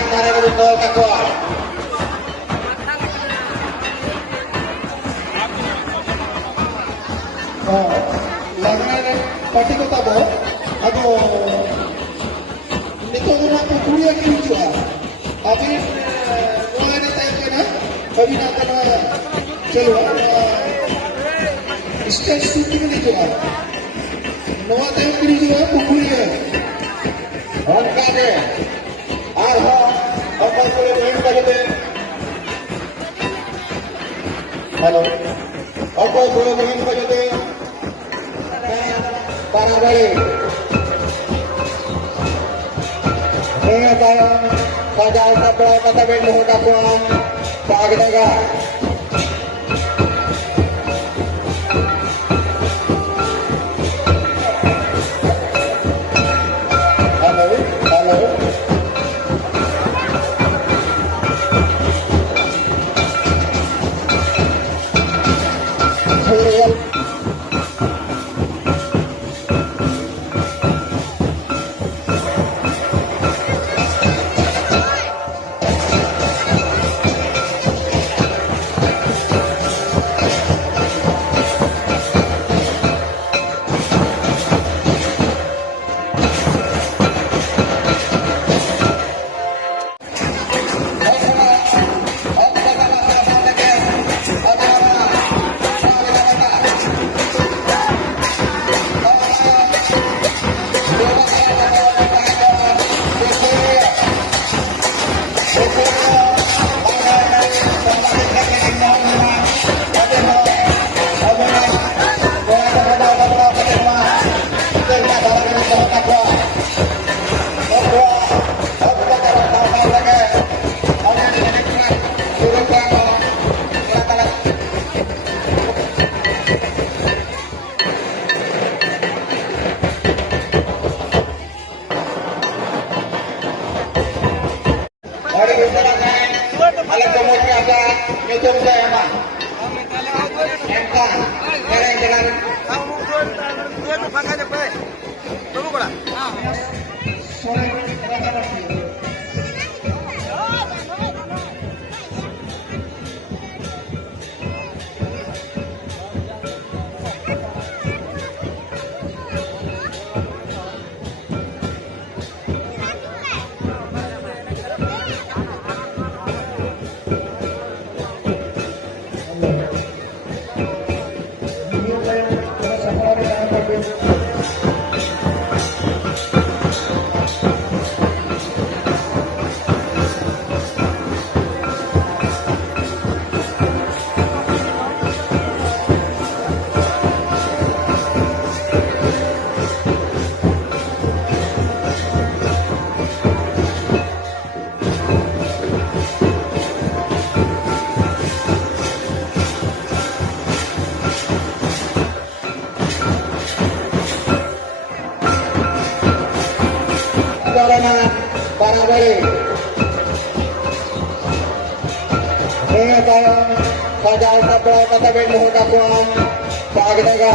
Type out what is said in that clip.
Sekarang para betul kakua. Langan pati ko tabo. Ado nito na po kuya kinuha. Abi wala na tayo na. Abi na ka na chalo. Stage shooting nito. Nowa tayo kinuha po kuya. Angka deh. Aha. Apa boleh main kali Halo. Apa boleh main kali para balik. Ini tayo saja sampai kata benda dakwang PAKNA. Halo, halo. Alam ko mo siya sa YouTube sa Emma. Emma, meron jalan. Dua tu pakai je pe. Tunggu pula. Para balik. Ini tayo saja sampai kata benda dakwang PAKNA.